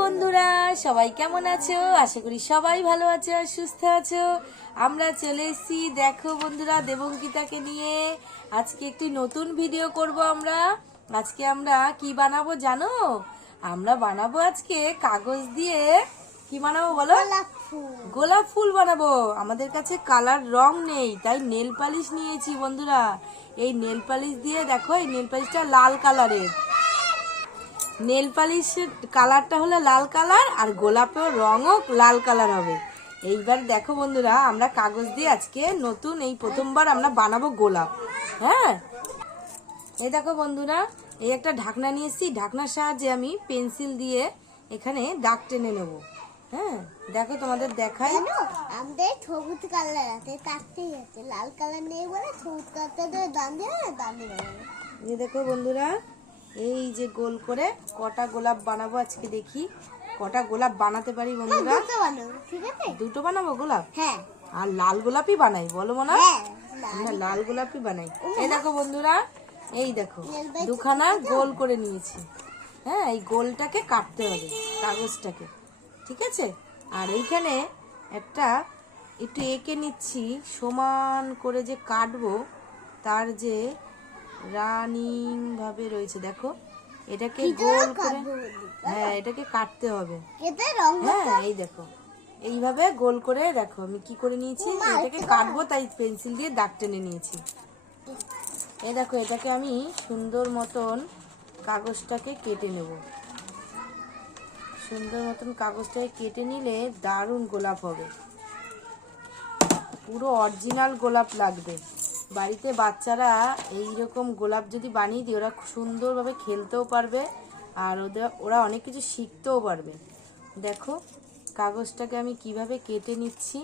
বন্ধুরা সবাই কেমন আছো? আশা করি সবাই ভালো আছো আর সুস্থ আছো। আমরা চলে এসেছি দেখো বন্ধুরা দেবঙ্কিতাকে নিয়ে। আজকে একটি নতুন ভিডিও করব আমরা। আজকে আমরা কি বানাবো জানো? আমরা বানাবো আজকে কাগজ দিয়ে কি বানাবো বলো? গোলাপ ফুল বানাবো। আমাদের কাছে কালার রং নেই তাই নেল পালিশ নিয়েছি বন্ধুরা। এই নেল পালিশ দিয়ে দেখো এই নেল পালিশটা লাল কালারের। নেল পালিশের কালারটা হলো লাল কালার আর গোলাপের রঙও লাল কালার হবে। এইবার দেখো বন্ধুরা আমরা কাগজ দিয়ে আজকে নতুন এই প্রথমবার আমরা বানাবো গোলাপ। হ্যাঁ? এই দেখো বন্ধুরা এই একটা ঢাকনা নিয়েছি। ঢাকনার সাহায্যে আমি পেন্সিল দিয়ে এখানে দাগ টেনে নেব। হ্যাঁ? দেখো তোমাদের দেখাই। আমাদের সবুজ কালার আছে তারতেই আছে লাল কালার নেই বলে সবুজ কালারটা দিয়ে দিয়ে দেখো বন্ধুরা এই যে গোল করে কটা গোলাপ বানাবো আজকে দেখি। কটা গোলাপ বানাতে পারি বন্ধুরা? দুটো বানাবো গোলাপ? হ্যাঁ। আর লাল গোলাপই বানাই বলো মনে। হ্যাঁ। আমরা লাল গোলাপই বানাই। এই দেখো বন্ধুরা এই দেখো দুখানা গোল করে নিয়েছি। হ্যাঁ এই গোলটাকে কাটতে হবে কাগজটাকে ঠিক আছে? আর এইখানে একটা একটু এঁকে নিচ্ছি সমান করে যে কাটবো তার যে রানিং ভাবে রয়েছে দেখো। এটাকে গোল করে হ্যাঁ এটাকে কাটতে হবে। হ্যাঁ এই দেখো। এইভাবে গোল করে দেখো আমি কি করে নিয়েছি? এটাকে কাটবো তাই পেন্সিল দিয়ে দাগ টেনে নিয়েছি। এই দেখো এটাকে আমি সুন্দর মতন কাগজটাকে কেটে নেব। সুন্দর মতন কাগজটাকে কেটে নিলে দারুণ গোলাপ হবে। পুরো অরিজিনাল গোলাপ লাগবে। বাড়িতে বাচ্চারা এই রকম গোলাপ যদি বানিয়ে দিই, ওরা সুন্দরভাবে খেলতেও পারবে আর ওদের, ওরা অনেক কিছু শিখতেও পারবে। দেখো, কাগজটাকে আমি কীভাবে কেটে নিচ্ছি।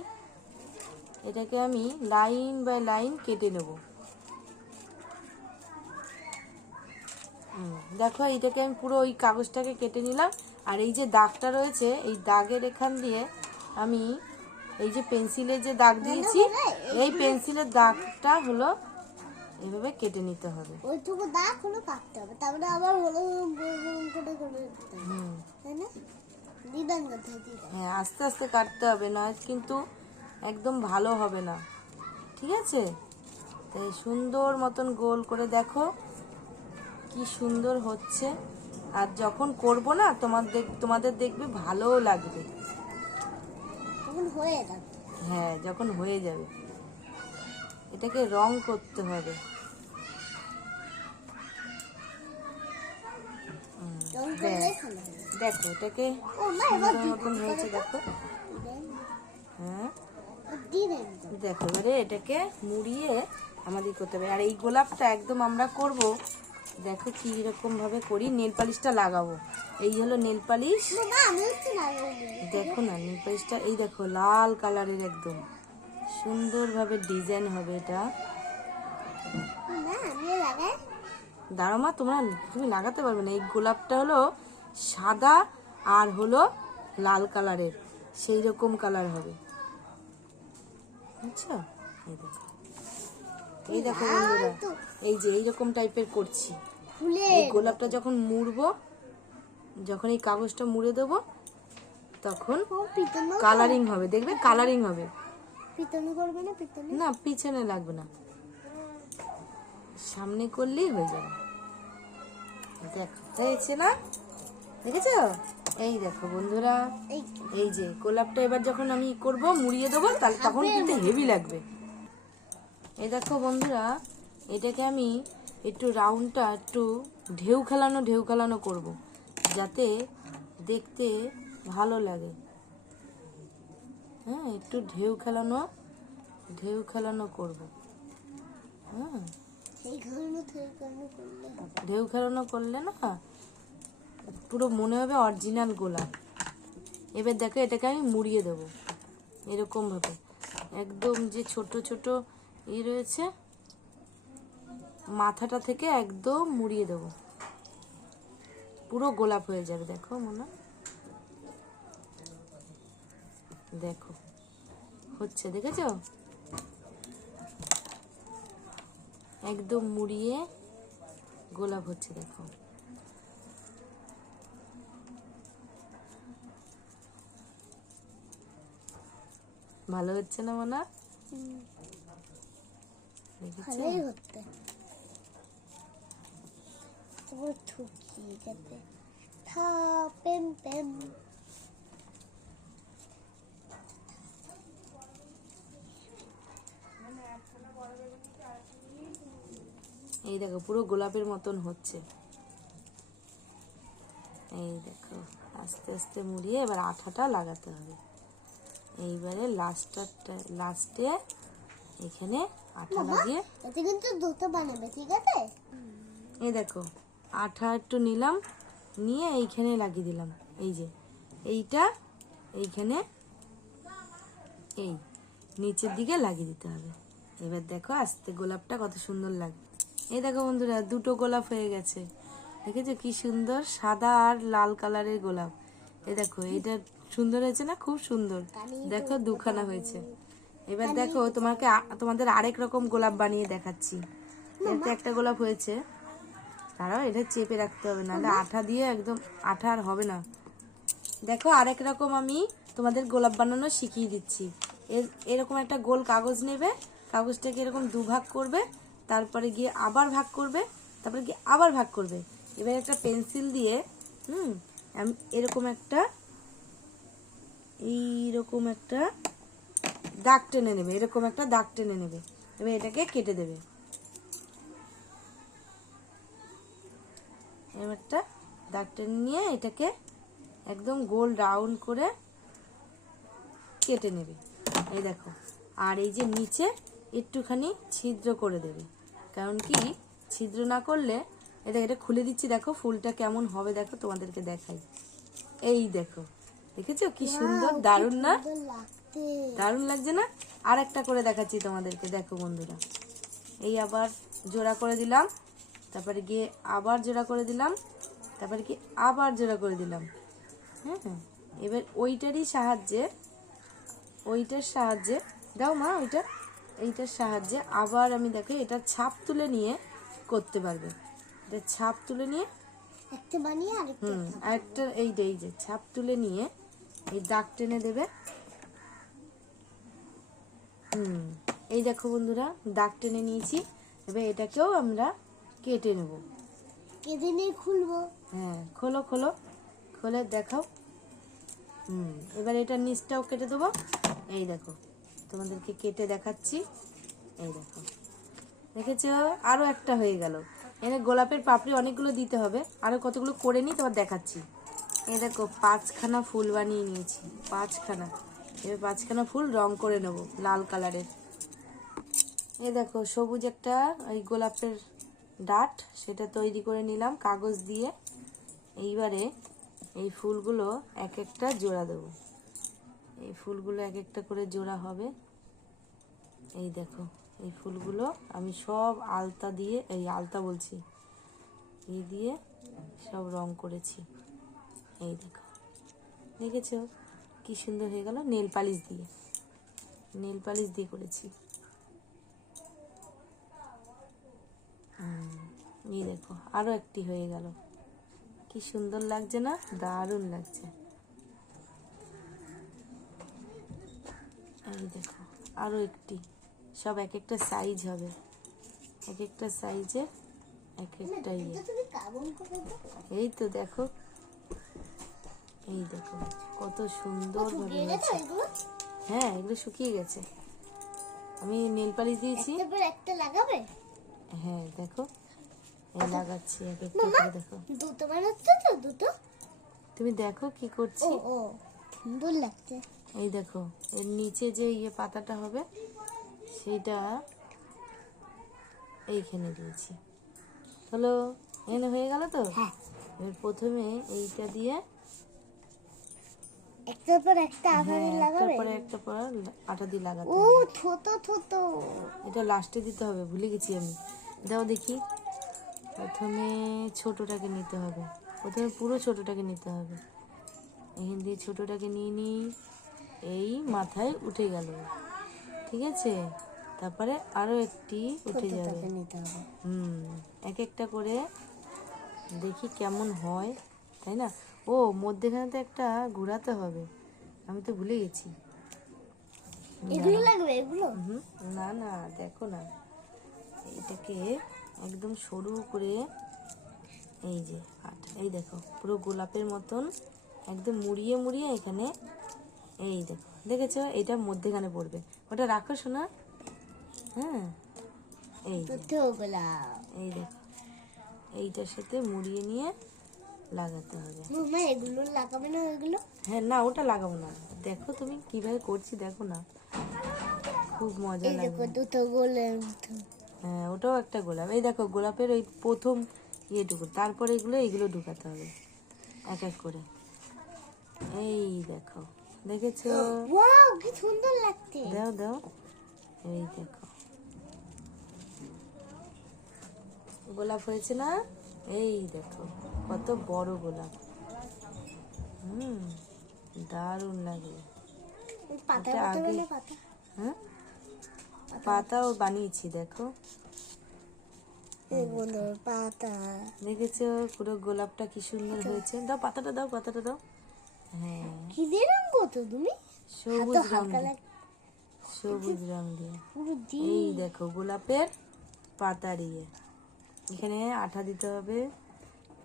এটাকে আমি লাইন বাই লাইন কেটে নেব। দেখো, এইটাকে আমি পুরো ওই কাগজটাকে কেটে নিলাম। আর এই যে দাগটা রয়েছে, এই দাগের এখান দিয়ে আমি এই যে পেন্সিলের যে দাগ দিয়েছি এই পেন্সিলের দাগটা হলো এভাবে কেটে নিতে হবে। ওইটুকু দাগ হলো কাটতে হবে। তারপরে আবার হলো করে তাই না? হ্যাঁ আস্তে আস্তে কাটতে হবে নয় কিন্তু একদম ভালো হবে না। ঠিক আছে? তাই সুন্দর মতন গোল করে দেখো কি সুন্দর হচ্ছে। আর যখন করব না তোমাদের তোমাদের দেখবে ভালোও লাগবে। তখন হয়ে যাবে। হ্যাঁ যখন হয়ে যাবে। এটাকে রং করতে হবে। হবে। দেখো এটাকে মতন হয়েছে দেখো। হ্যাঁ। দেখো এবারে এটাকে মুড়িয়ে আমাদের করতে হবে। আর এই গোলাপটা একদম আমরা করব দেখো কি রকম ভাবে করি নেল পালিশটা লাগাবো। এই হলো নেল পালিশ। দেখো না নেল পালিশটা এই দেখো লাল কালারের একদম। সুন্দরভাবে ডিজাইন হবে এটা। দাঁড়ো মা তোমরা তুমি লাগাতে পারবে না। এই গোলাপটা হলো সাদা আর হলো লাল কালারের। সেই রকম কালার হবে। বুঝছ এই দেখো। এই দেখো বন্ধুরা এই যে এইরকম টাইপের করছি। এই গোলাপটা যখন মুড়বো যখন এই কাগজটা মুড়ে দেবো তখন কালারিং হবে দেখবে? কালারিং হবে। না পিছনে লাগবে না। সামনে করলেই হয়ে যাবে। দেখো হয়েছে না? দেখেছ? এই দেখো বন্ধুরা এই এই যে গোলাপটা এবার যখন আমি করব মুড়িয়ে দেবো তাহলে তখন কিন্তু হেভি লাগবে। এই দেখো বন্ধুরা এটাকে আমি একটু রাউন্ডটা একটু ঢেউ খেলানো ঢেউ খেলানো করব যাতে দেখতে ভালো লাগে। হ্যাঁ একটু ঢেউ খেলানো ঢেউ খেলানো করব। হ্যাঁ। ঢেউ খেলানো করলে। না পুরো মনে হবে অরিজিনাল গোলাপ। এবার দেখো এটাকে আমি মুড়িয়ে দেবো এরকমভাবে। একদম যে ছোট ছোট ই রয়েছে। মাথাটা থেকে একদম মুড়িয়ে দেবো। পুরো গোলাপ হয়ে যাবে, দেখো মনে দেখো, হচ্ছে, দেখেছ? একদম মুড়িয়ে গোলাপ হচ্ছে, দেখো। ভালো হচ্ছে না মনে দেখেছ ভালোই হচ্ছে। তারপর ঠুকি যাতে থা পেম পেম। এই দেখো পুরো গোলাপের মতন হচ্ছে। এই দেখো আস্তে আস্তে মুড়িয়ে এবার আঠাটা লাগাতে হবে। এইবারে লাস্টারটা লাস্টে এখানে আঠা লাগিয়ে। এতে কিন্তু দুটো বানাবে ঠিক আছে? এই দেখো আঠা একটু নিলাম নিয়ে এইখানে লাগিয়ে দিলাম। এই যে এইটা এইখানে এই নিচের দিকে লাগিয়ে দিতে হবে। এবার দেখো আস্তে গোলাপটা কত সুন্দর লাগে এই দেখো বন্ধুরা দুটো গোলাপ হয়ে গেছে। দেখেছ কি সুন্দর? সাদা আর লাল কালারের গোলাপ। এই দেখো এটা সুন্দর হয়েছে না? খুব সুন্দর। দেখো দুখানা হয়েছে। এবার দেখো তোমাকে তোমাদের আরেক রকম গোলাপ বানিয়ে দেখাচ্ছি। এতে একটা গোলাপ হয়েছে। তারাও এটা চেপে রাখতে হবে নাহলে আঠা দিয়ে একদম আঠা আর হবে না। দেখো আরেক রকম আমি তোমাদের গোলাপ বানানো শিখিয়ে দিচ্ছি। এর এরকম একটা গোল কাগজ নেবে কাগজটাকে এরকম দুভাগ করবে তারপরে গিয়ে আবার ভাগ করবে তারপরে গিয়ে আবার ভাগ করবে। এবার একটা পেন্সিল দিয়ে হুম এরকম একটা এইরকম একটা দাগ টেনে নেবে এরকম একটা দাগ টেনে নেবে। এবার এটাকে কেটে দেবে। এরকম একটা দাগ টেনে নিয়ে এটাকে একদম গোল রাউন্ড করে কেটে নেবে। এই দেখো আর এই যে নিচে একটুখানি ছিদ্র করে দেবে। কারণ কি? ছিদ্র না করলে এটা এটা খুলে দিচ্ছি দেখো ফুলটা কেমন হবে দেখো তোমাদেরকে দেখাই। এই দেখো দেখেছ কি সুন্দর দারুণ না? দারুণ লাগছে না? আর একটা করে দেখাচ্ছি তোমাদেরকে। দেখো বন্ধুরা। এই আবার জোড়া করে দিলাম। তারপরে গিয়ে আবার জোড়া করে দিলাম। তারপরে কি আবার জোড়া করে দিলাম। হ্যাঁ এবার ওইটারই সাহায্যে ওইটার সাহায্যে দাও মা ওইটা এইটার সাহায্যে আবার আমি দেখো এটা ছাপ তুলে নিয়ে করতে পারবে। এটা ছাপ তুলে নিয়ে একটা বানিয়ে আরেকটা হুম আরেকটা এই যে এই যে ছাপ তুলে নিয়ে এই দাগ টেনে দেবে। হুম এই দেখো বন্ধুরা দাগ টেনে নিয়েছি। এবার এটাকেও আমরা কেটে নেব। কেঁদে নিয়ে খুলবো। হ্যাঁ খোলো খোলো খোলে দেখাও। হুম এবার এটা নিচটাও কেটে দেবো। এই দেখো তোমাদেরকে কেটে দেখাচ্ছি। এই দেখো দেখেছ? আরও একটা হয়ে গেল। এখানে গোলাপের পাপড়ি অনেকগুলো দিতে হবে। আরও কতগুলো করে নিই তোমার দেখাচ্ছি। এই দেখো পাঁচখানা ফুল বানিয়ে নিয়েছি পাঁচখানা। এবার পাঁচখানা ফুল রং করে নেব, লাল কালারের। এ দেখো, সবুজ একটা ওই গোলাপের ডাট, সেটা তৈরি করে নিলাম কাগজ দিয়ে। এইবারে এই ফুলগুলো এক একটা জোড়া দেবো। এই ফুলগুলো এক একটা করে জোড়া হবে। এই দেখো, এই ফুলগুলো আমি সব আলতা দিয়ে, এই আলতা বলছি, এই দিয়ে সব রং করেছি। এই দেখো, দেখেছ? কি সুন্দর হয়ে গেল, নেল পালিশ দিয়ে। নেল পালিশ দিয়ে করেছি। এই দেখো, আরও একটি হয়ে গেল। কি সুন্দর লাগছে না? দারুণ লাগছে। এই দেখো, আরও একটি। সব এক একটা সাইজ হবে। এক একটা সাইজে এক একটা ইয়ে। এই তো দেখো এই দেখো কত সুন্দর হ্যাঁ এগুলো শুকিয়ে গেছে। আমি নেল পালিশ দিয়েছি। একটা একটা লাগাবে? হ্যাঁ দেখো। এই লাগাচ্ছি এক একটা করে দেখো। দুটো বানাচ্ছে তো দুটো? তুমি দেখো কি করছি। ও সুন্দর লাগছে। এই দেখো এর নিচে যে ইয়ে পাতাটা হবে সেটা এইখানে দিয়েছি। হলো এখানে হয়ে গেল তো? হ্যাঁ। এবার প্রথমে এইটা দিয়ে একটার পর একটা হ্যাঁ আভারে একটার লাগাবে? পরে একটা পর আটা দিয়ে লাগাতে ও। ছোট ছোট এটা লাস্টে দিতে হবে ভুলে গেছি আমি। দাও দেখি। প্রথমে ছোটটাকে নিতে হবে। প্রথমে পুরো ছোটটাকে নিতে হবে। এখান দিয়ে ছোটটাকে নিয়ে নিই। এই মাথায় উঠে গেল। ঠিক আছে? তারপরে আরও একটি উঠে যাবে। নিতে হবে। হুম এক একটা করে দেখি কেমন হয়। তাই না? ও মধ্যেখানে তো একটা ঘোরাতে হবে। আমি তো ভুলে গেছি। এগুলো লাগবে এগুলো? না না দেখো না। এটাকে একদম সরু করে এই যে আট- এই দেখো পুরো গোলাপের মতন একদম মুড়িয়ে মুড়িয়ে এখানে এই দেখো দেখেছ? এটা মধ্যেখানে পড়বে। ওটা রাখো শোনা হ্যাঁ এই দেখো এইটার সাথে মুড়িয়ে নিয়ে লাগাতে হবে। মামা এগুলো লাগাবে না এগুলো? হ্যাঁ না ওটা লাগাবো না। দেখো তুমি কীভাবে করছি দেখো না। খুব মজা এই দেখো দুটো গোলাপ হ্যাঁ ওটাও একটা গোলাপ। এই দেখো গোলাপের ওই প্রথম ইয়েটুকু। তারপরে এগুলো এগুলো ঢুকাতে হবে। এক এক করে। এই দেখো দেখেছ? ওয়াও কি সুন্দর লাগছে। দাও দাও। এই দেখো। গোলাপ হয়েছে না? এই দেখো কত বড় গোলাপ। হুম দারুণ লাগে। হ্যাঁ? পাতাও বানিয়েছি দেখো। পাতা। দেখেছ পুরো গোলাপটা কি সুন্দর হয়েছে? দাও পাতাটা দাও পাতাটা দাও। হ্যাঁ। কি দিয়ে রঙ করছ তুমি? সবুজ রং দিয়ে সবুজ রং দিয়ে এই দেখো গোলাপের পাতা দিয়ে এখানে আঠা দিতে হবে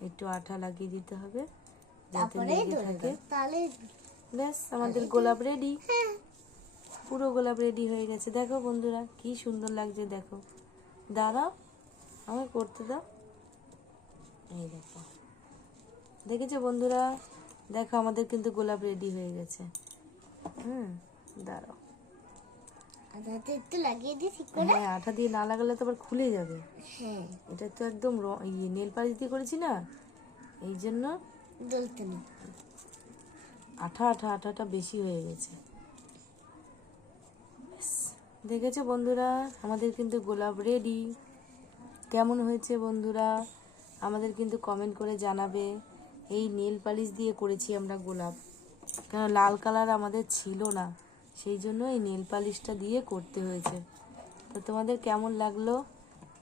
একটু আঠা লাগিয়ে দিতে হবে যাতে লেগে থাকে। ব্যাস আমাদের গোলাপ রেডি হ্যাঁ। পুরো গোলাপ রেডি হয়ে গেছে। দেখো বন্ধুরা কি সুন্দর লাগছে দেখো। দাঁড়াও আমাকে করতে দাও। এই দেখো। দেখেছ বন্ধুরা? দেখো আমাদের কিন্তু গোলাপ রেডি হয়ে গেছে। হুম দাঁড়াও। আধাতে একটু লাগিয়ে দিই ঠিক করে? হ্যাঁ আঠা দিয়ে না লাগালে তো আবার খুলে যাবে। হ্যাঁ। এটা তো একদম ইয়ে নেল পালিশ দিয়ে করেছি না এই জন্য দলতে না আঠা আঠা আঠাটা বেশি হয়ে গেছে। দেখেছ বন্ধুরা? আমাদের কিন্তু গোলাপ রেডি। কেমন হয়েছে বন্ধুরা? আমাদের কিন্তু কমেন্ট করে জানাবে। এই নেল পালিশ দিয়ে করেছি আমরা গোলাপ। কেন লাল কালার আমাদের ছিল না। সেই জন্য এই নেল পালিশটা দিয়ে করতে হয়েছে। তো তোমাদের কেমন লাগল?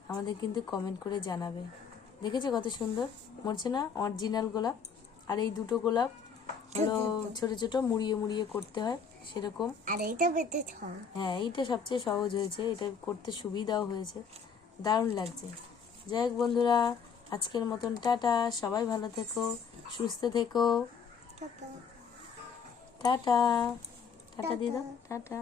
আমাদের কিন্তু কমেন্ট করে জানাবে। দেখেছ কত সুন্দর? মরছে না? অরিজিনাল গোলাপ। আর এই দুটো গোলাপ হলো ছোট ছোট মুড়িয়ে মুড়িয়ে করতে হয় সেরকম। আর এইটা ছ। হ্যাঁ এইটা সবচেয়ে সহজ হয়েছে। এটা করতে সুবিধাও হয়েছে। দারুণ লাগছে। যাই হোক বন্ধুরা আজকের মতন টাটা। সবাই ভালো থেকো সুস্থ থেকো। টাটা। টাটা দিয়ে দাও। টাটা।